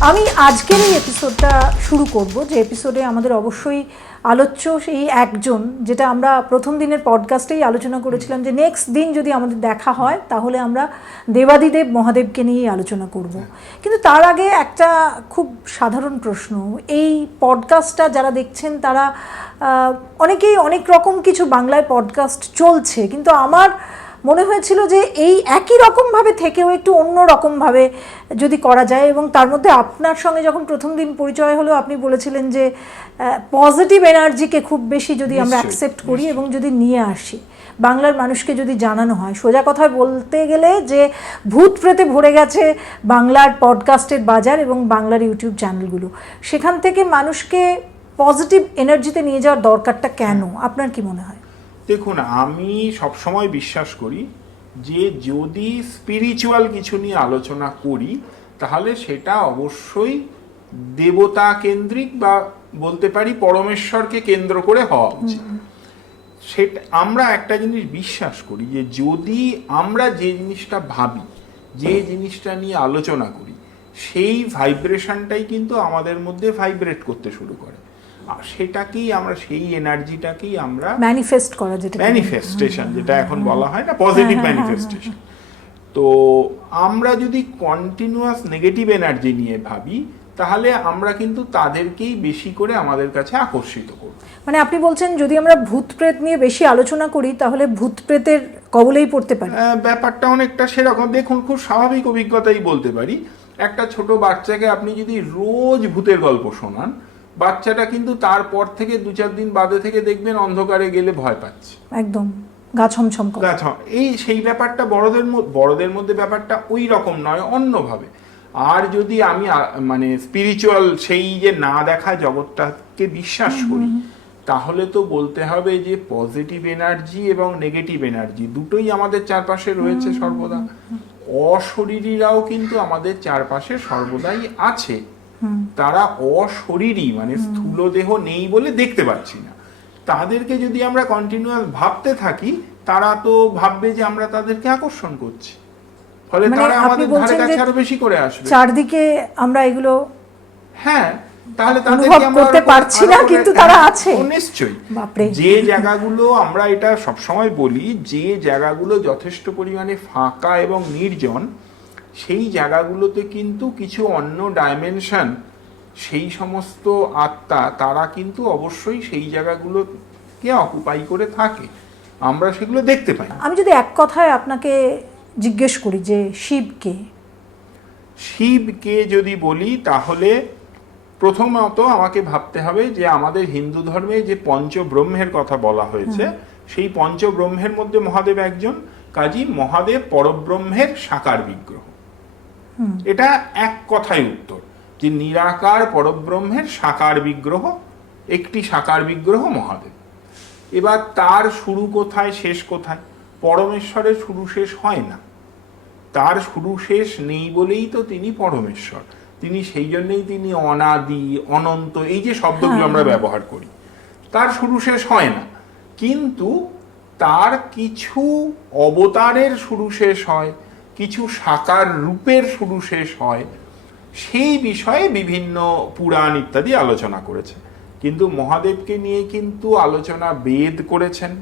আমি আজকের এই এপিসোডটা শুরু করব যে এপিসোডে আমাদের অবশ্যই আলোচ্য সেই একজন যেটা আমরা প্রথম দিনের পডকাস্টেই আলোচনা করেছিলাম যে নেক্সট দিন যদি আমাদের দেখা হয় তাহলে আমরা দেবাদিদেব মহাদেবকে নিয়েই আলোচনা করব। কিন্তু তার আগে একটা খুব সাধারণ প্রশ্ন এই পডকাস্টটা যারা দেখছেন তারা অনেকেই অনেক রকম কিছু বাংলায় পডকাস্ট চলছে কিন্তু আমার মনে হয়েছিল যে এই একই রকমভাবে থেকেও একটু অন্য রকমভাবে যদি করা যায় এবং তার মধ্যে আপনার সঙ্গে যখন প্রথম দিন পরিচয় হলো আপনি বলেছিলেন যে পজিটিভ এনার্জিকে খুব বেশি যদি আমরা অ্যাকসেপ্ট করি এবং যদি নিয়ে আসি। বাংলার মানুষকে যদি জানানো হয় সোজা কথায় বলতে গেলে যে ভূত প্রেতে ভরে গেছে বাংলার পডকাস্টের বাজার এবং বাংলার ইউটিউব চ্যানেলগুলো সেখান থেকে মানুষকে পজিটিভ এনার্জিতে নিয়ে যাওয়ার দরকারটা কেন? আপনার কি মনে হয়? দেখুন আমি সবসময় বিশ্বাস করি যে যদি স্পিরিচুয়াল কিছু নিয়ে আলোচনা করি তাহলে সেটা অবশ্যই দেবতা কেন্দ্রিক বা বলতে পারি পরমেশ্বরকে কেন্দ্র করে হওয়া উচিত। সেটা আমরা একটা জিনিস বিশ্বাস করি যে যদি আমরা যে জিনিসটা ভাবি যে জিনিসটা নিয়ে আলোচনা করি সেই ভাইব্রেশনটাই কিন্তু আমাদের মধ্যে ভাইব্রেট করতে শুরু করে। সেটাকেই আমরা সেই এনার্জিটাকেই আমরা ম্যানিফেস্ট করা যেটা ম্যানিফেস্টেশন যেটা এখন বলা হয় না পজিটিভ হ্যাঁ, হ্যাঁ, হ্যাঁ, ম্যানিফেস্টেশন তো আমরা যদি কন্টিনিউয়াস নেগেটিভ এনার্জি নিয়ে ভাবি তাহলে আমরা কিন্তু তাদেরকেই বেশি করে আমাদের কাছে আকর্ষিত করব। মানে আপনি বলছেন যদি আমরা ভূত প্রেত নিয়ে বেশি আলোচনা করি তাহলে ভূত প্রেতের কবলেই পড়তে পারি। ব্যাপারটা অনেকটা সেরকম। দেখুন খুব স্বাভাবিক অভিজ্ঞতাই বলতে পারি। একটা ছোট বাচ্চাকে আপনি যদি রোজ ভূতের গল্প শোনান বাচ্চাটা কিন্তু তারপর থেকে দু চার দিন বাদে থেকে দেখবেন অন্ধকারে গেলে ভয় পাচ্ছে। একদম। গা ছমছম এই সেই ব্যাপারটা বড়দের বড়দের মধ্যে ব্যাপারটা ওই রকম নয় অন্যভাবে। আর যদি আমি মানে স্পিরিচুয়াল সেই যে না দেখা জগৎটাকে বিশ্বাস করি তাহলে তো বলতে হবে যে পজিটিভ এনার্জি এবং নেগেটিভ এনার্জি দুটোই আমাদের চারপাশে রয়েছে সর্বদা। অশরীরীরাও কিন্তু আমাদের চারপাশে সর্বদাই আছে। তারা অশরীরী মানে স্থূল দেহ নেই বলে দেখতে পাচ্ছি না। তাদেরকে যদি আমরা কন্টিনিউয়াস ভাবতে থাকি তারা তো ভাববে যে আমরা তাদেরকে আকর্ষণ করছি। ফলে মানে তারা আমাদের ধারে কাছে আরও বেশি করে আসবে। চারদিকে আমরা এগুলো হ্যাঁ তাহলে তাদেরকে আমরা করতে পারছি না, কিন্তু তারা হ্যাঁ, আছে। নিশ্চয়ই। যে জায়গাগুলো আমরা এটা সবসময় বলি যে জায়গাগুলো যথেষ্ট পরিমাণে ফাঁকা এবং নির্জন সেই জায়গাগুলোতে কিন্তু কিছু অন্য ডাইমেনশন সেই সমস্ত আত্মা তারা কিন্তু অবশ্যই সেই জায়গাগুলোকে অকুপাই করে থাকে। আমরা সেগুলো দেখতে পাই। আমি যদি এক কথায় আপনাকে জিজ্ঞেস করি যে শিবকে শিবকে যদি বলি তাহলে প্রথমত আমাকে ভাবতে হবে যে আমাদের হিন্দু ধর্মে যে পঞ্চব্রহ্মের কথা বলা হয়েছে সেই পঞ্চব্রহ্মের মধ্যে মহাদেব একজন। কাজী মহাদেব পরব্রহ্মের সাকার বিগ্রহ। এটা এক কথায় উত্তর যে নিরাকার পরব্রহ্মের সাকার বিগ্রহ একটি সাকার বিগ্রহ মহাদেব। এবার তার শুরু কোথায় শেষ কোথায়? পরমেশ্বরের শুরু শেষ হয় না। তার শুরু শেষ নেই বলেই তো তিনি পরমেশ্বর। তিনি সেই জন্যেই তিনি অনাদি অনন্ত এই যে শব্দগুলো আমরা ব্যবহার করি। তার শুরু শেষ হয় না। কিন্তু তার কিছু অবতারের শুরু শেষ হয়। কিছু সাকার রূপের শুরু শেষ হয় সেই বিষয়ে বিভিন্ন পুরাণ ইত্যাদি আলোচনা করেছে। কিন্তু মহাদেবকে নিয়ে কিন্তু আলোচনা বেদ করেছেন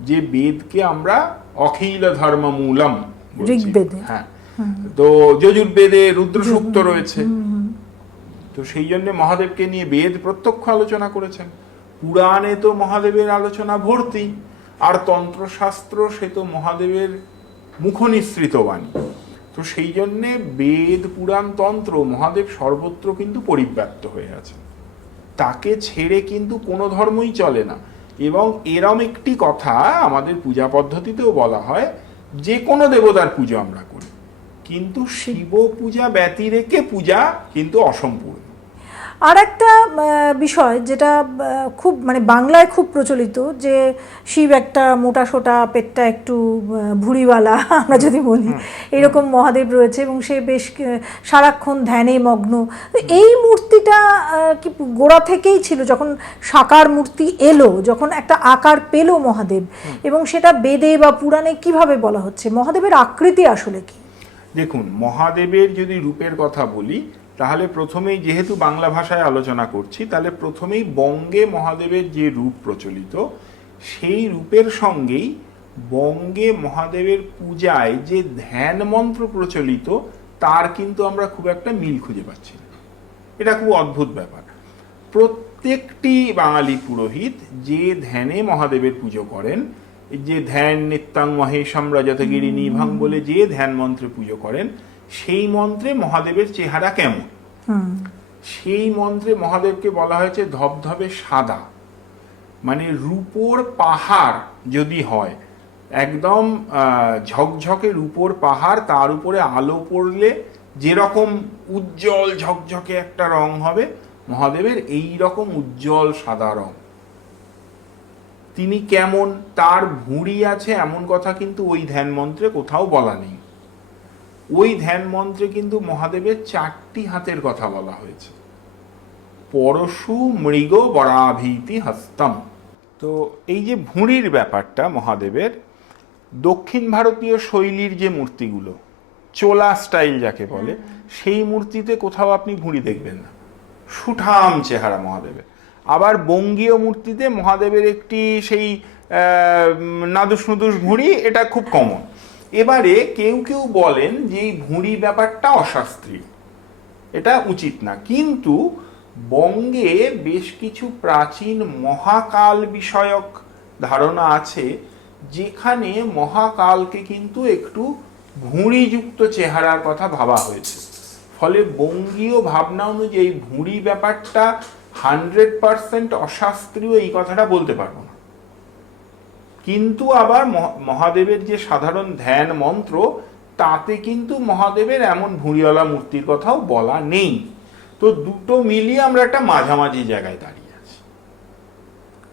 যে বেদকে আমরা অখিল ধর্ম মূলম হ্যাঁ। তো যজুর্বেদে রুদ্র সূক্ত রয়েছে। তো সেই জন্য মহাদেবকে নিয়ে বেদ প্রত্যক্ষ আলোচনা করেছেন। পুরাণে তো মহাদেবের আলোচনা ভর্তি আর তন্ত্রশাস্ত্র সে তো মহাদেবের মুখনিসৃত বাণী তো সেই জন্যে বেদ, পুরাণ, তন্ত্র, মহাদেব সর্বত্র কিন্তু পরিব্যাপ্ত হয়ে আছে তাকে ছেড়ে কিন্তু কোনো ধর্মই চলে না। এবং এরম একটি কথা আমাদের পূজা পদ্ধতিতেও বলা হয়, যে কোনো দেবতার পুজো আমরা করি। কিন্তু শিব পূজা ব্যতিরেকে পূজা কিন্তু অসম্পূর্ণ। আর একটা বিষয় যেটা খুব মানে বাংলায় খুব প্রচলিত যে শিব একটা মোটা সোটা পেটটা একটু ভুঁড়িওয়ালা আমরা যদি বলি। এরকম মহাদেব রয়েছে এবং সে বেশ সারাক্ষণ ধ্যানে মগ্ন। তো এই মূর্তিটা কি গোড়া থেকেই ছিল যখন সাকার মূর্তি এলো যখন একটা আকার পেল মহাদেব। এবং সেটা বেদে বা পুরাণে কীভাবে বলা হচ্ছে? মহাদেবের আকৃতি আসলে কি? দেখুন মহাদেবের যদি রূপের কথা বলি তাহলে প্রথমেই যেহেতু বাংলা ভাষায় আলোচনা করছি, তাহলে প্রথমেই বঙ্গে মহাদেবের যে রূপ প্রচলিত, সেই রূপের সঙ্গেই বঙ্গে মহাদেবের পূজায় যে ধ্যান মন্ত্র প্রচলিত, তার কিন্তু আমরা খুব একটা মিল খুঁজে পাচ্ছি না। এটা খুব অদ্ভুত ব্যাপার। প্রত্যেকটি বাঙালি পুরোহিত যে ধ্যানে মহাদেবের পুজো করেন, যে ধ্যান নিত্যাং মহেশম রজতগিরি নিভাং বলে যে ধ্যান মন্ত্রে পুজো করেন সেই মন্ত্রে মহাদেবের চেহারা কেমন? সেই মন্ত্রে মহাদেবকে বলা হয়েছে ধবধবে সাদা। মানে রূপোর পাহাড় যদি হয় একদম আহ, ঝকঝকে রূপোর পাহাড় তার উপরে আলো পড়লে যেরকম উজ্জ্বল ঝকঝকে একটা রং হবে মহাদেবের এই রকম উজ্জ্বল সাদা রং। তিনি কেমন তার ভুঁড়ি আছে এমন কথা কিন্তু ওই ধ্যান মন্ত্রে কোথাও বলা নেই। ওই ধ্যান মন্ত্রে কিন্তু মহাদেবের চারটি হাতের কথা বলা হয়েছে। পরশু মৃগ বরাভীতি হস্তম। তো এই যে ভুঁড়ির ব্যাপারটা মহাদেবের দক্ষিণ ভারতীয় শৈলীর যে মূর্তিগুলো চোলা স্টাইল যাকে বলে সেই মূর্তিতে কোথাও আপনি ভুঁড়ি দেখবেন না। সুঠাম চেহারা মহাদেবের। আবার বঙ্গীয় মূর্তিতে মহাদেবের একটি সেই নাদুস নুদুস ভুঁড়ি এটা খুব কমন এবারে কেউ কেউ বলেন যে এই ভুঁড়ি ব্যাপারটা অশাস্ত্রীয় এটা উচিত না। কিন্তু বঙ্গে বেশ কিছু প্রাচীন মহাকাল বিষয়ক ধারণা আছে, যেখানে মহাকালকে কিন্তু একটু ভুঁড়িযুক্ত চেহারার কথা ভাবা হয়েছে। ফলে বঙ্গীয় ভাবনা অনুযায়ী ভুঁড়ি ব্যাপারটা হান্ড্রেড পার্সেন্ট অশাস্ত্রীয় এই কথাটা বলতে পারব কিন্তু আবার মহ- মহাদেবের যে সাধারণ ধ্যান মন্ত্র তাতে কিন্তু মহাদেবের এমন ভুঁড়িওয়ালা মূর্তির কথাও বলা নেই। তো দুটো মিলিয়ে আমরা একটা মাঝামাঝি জায়গায় দাঁড়িয়ে আছি।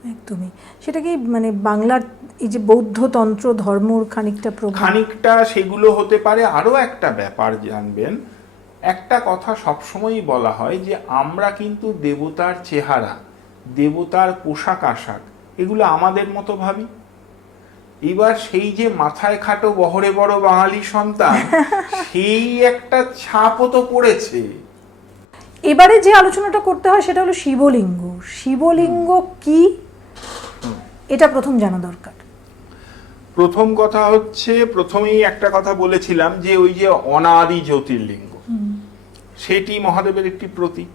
একদমই। সেটা কি মানে বাংলার এই যে বৌদ্ধ তন্ত্র ধর্মর খানিকটা খানিকটা সেগুলো হতে পারে। আরও একটা ব্যাপার জানবেন একটা কথা সবসময়ই বলা হয় যে আমরা কিন্তু দেবতার চেহারা দেবতার পোশাক আশাক এগুলো আমাদের মতো ভাবি? এবার সেই যে মাথায় খাটো বহরে বড় বাঙালি সন্তান সেই একটা ছাপও তো পড়েছে। এবারে যে আলোচনাটা করতে হয় সেটা হলো শিবলিঙ্গ। শিবলিঙ্গ কি? এটা প্রথম জানা দরকার। প্রথম কথা হচ্ছে প্রথমেই একটা কথা বলেছিলাম যে ওই যে অনাদি জ্যোতির্লিঙ্গ সেটি মহাদেবের একটি প্রতীক।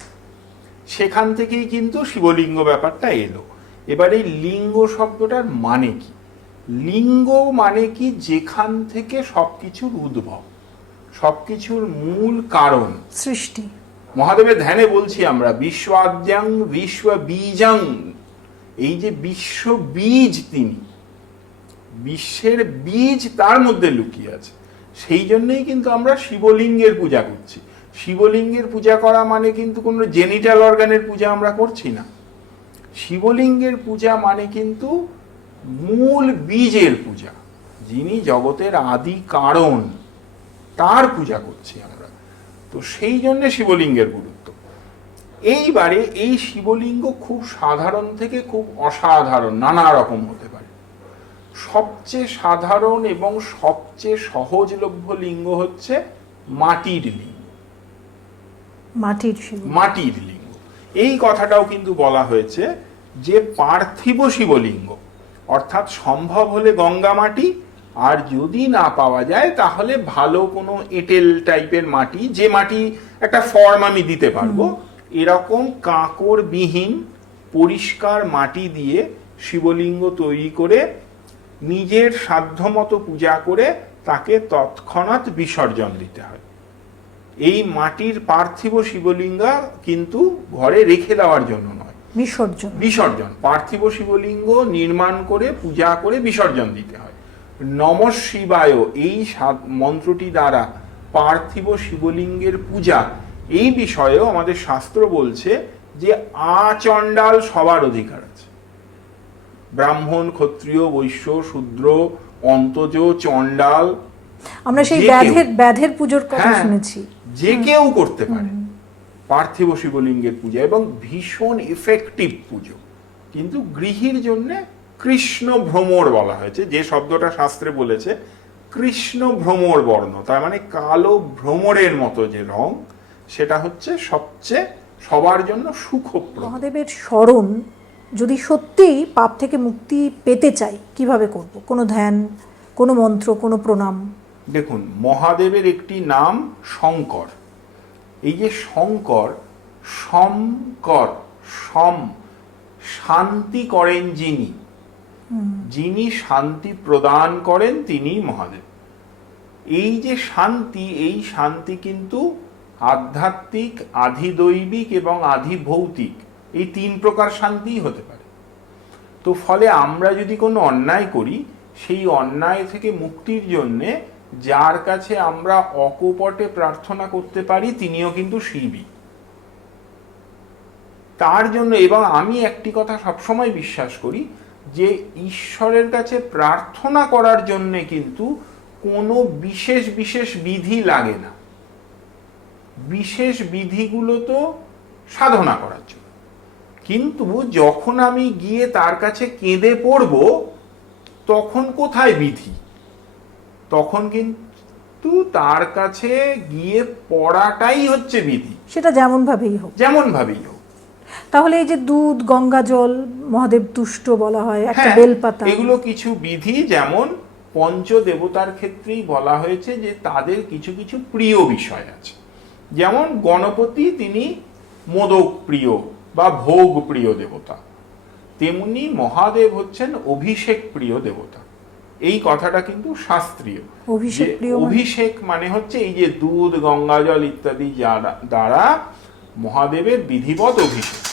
সেখান থেকেই কিন্তু শিবলিঙ্গ ব্যাপারটা এলো। এবার এই লিঙ্গ শব্দটার মানে কি? লিঙ্গ মানে কি? যেখান থেকে সবকিছুর উদ্ভব সবকিছুর মূল কারণ। সৃষ্টি। মহাদেবের ধ্যানে বলছি আমরা বিশ্বাদ্যাং বিশ্ব বীজাং এই যে বিশ্ব বীজ তিনি বিশ্বের বীজ তার মধ্যে লুকিয়ে আছে। সেই জন্যই কিন্তু আমরা শিবলিঙ্গের পূজা করছি। শিবলিঙ্গের পূজা করা মানে কিন্তু কোনো জেনিটাল অর্গানের পূজা আমরা করছি না। শিবলিঙ্গের পূজা মানে কিন্তু মূল বীজের পূজা যিনি জগতের আদি কারণ তার পূজা করছি আমরা। তো সেই জন্য শিবলিঙ্গের গুরুত্ব। এইবারে এই শিবলিঙ্গ খুব সাধারণ থেকে খুব অসাধারণ নানা রকম হতে পারে। সবচেয়ে সাধারণ এবং সবচেয়ে সহজলভ্য লিঙ্গ হচ্ছে মাটির লিঙ্গ। মাটির মাটির লিঙ্গ। এই কথাটাও কিন্তু বলা হয়েছে যে পার্থিব শিবলিঙ্গ। অর্থাৎ সম্ভব হলে গঙ্গা মাটি আর যদি না পাওয়া যায় তাহলে ভালো কোনো এঁটেল টাইপের মাটি যে মাটি একটা ফর্ম আমি দিতে পারব। এরকম কাঁকড় বিহীন পরিষ্কার মাটি দিয়ে শিবলিঙ্গ তৈরি করে নিজের সাধ্যমতো পূজা করে তাকে তৎক্ষণাৎ বিসর্জন দিতে হয়। এই মাটির পার্থিব শিবলিঙ্গা কিন্তু ঘরে রেখে দেওয়ার জন্য নয়। বিসর্জন। বিসর্জন। পার্থিব শিবলিঙ্গ নির্মাণ করে পূজা করে বিসর্জন দিতে হয়। নম শিবায় এই সাত- মন্ত্রটি দ্বারা পার্থিব শিবলিঙ্গের পূজা। এই বিষয়েও আমাদের শাস্ত্র বলছে যে আচণ্ডাল সবার অধিকার আছে। ব্রাহ্মণ ক্ষত্রিয় বৈশ্য শূদ্র অন্তজ চণ্ডাল আমরা সেই ব্যাধের ব্যাধের পুজোর কথা হ্যাঁ, শুনেছি। যে কেউ করতে পারে। পার্থিব শিবলিঙ্গের পূজা এবং ভীষণ এফেক্টিভ পুজো। কিন্তু গৃহীর জন্যে কৃষ্ণ ভ্রমর বলা হয়েছে যে শব্দটা শাস্ত্রে বলেছে কৃষ্ণ ভ্রমর বর্ণ। তার মানে কালো ভ্রমরের মতো যে রং সেটা হচ্ছে সবচেয়ে সবার জন্য সুখপ্রদ। মহাদেবের স্মরণ যদি সত্যিই পাপ থেকে মুক্তি পেতে চাই কীভাবে করব? কোনো ধ্যান কোনো মন্ত্র কোনো প্রণাম? দেখুন মহাদেবের একটি নাম শঙ্কর। এই যে শঙ্কর শঙ্কর সম শান্তি করেন যিনি। যিনি শান্তি প্রদান করেন তিনি মহাদেব। এই যে শান্তি এই শান্তি কিন্তু আধ্যাত্মিক আধিদৈবিক এবং আধিভৌতিক এই তিন প্রকার শান্তিই হতে পারে। তো ফলে আমরা যদি কোনো অন্যায় করি সেই অন্যায় থেকে মুক্তির জন্যে যার কাছে আমরা অকপটে প্রার্থনা করতে পারি, তিনিও কিন্তু শিবই। তার জন্য এবং আমি একটি কথা সবসময় বিশ্বাস করি, যে ঈশ্বরের কাছে প্রার্থনা করার জন্য কিন্তু কোনো বিশেষ বিশেষ বিধি লাগে না। বিশেষ বিধিগুলো তো সাধনা করার জন্য। কিন্তু যখন আমি গিয়ে তার কাছে কেঁদে পড়ব, তখন কোথায় বিধি? তখন কিন্তু তার কাছে গিয়ে পড়াটাই হচ্ছে বিধি। সেটা যেমন ভাবেই হোক। যেমন ভাবেই হোক। তাহলে এই যে দুধ গঙ্গা জল মহাদেব তুষ্ট বলা হয় একটা হ্যাঁ, বেলপাতা। এগুলো কিছু বিধি যেমন পঞ্চ দেবতার ক্ষেত্রেই বলা হয়েছে যে তাদের কিছু কিছু প্রিয় বিষয় আছে। যেমন গণপতি তিনি মোদক প্রিয় বা ভোগ প্রিয় দেবতা। তেমনি মহাদেব হচ্ছেন অভিষেক প্রিয় দেবতা। এই কথাটা কিন্তু শাস্ত্রীয় অভিষেক মানে? হচ্ছে এই যে দুধ গঙ্গাজল ইত্যাদি যারা দ্বারা মহাদেবের বিধিবত অভিষেক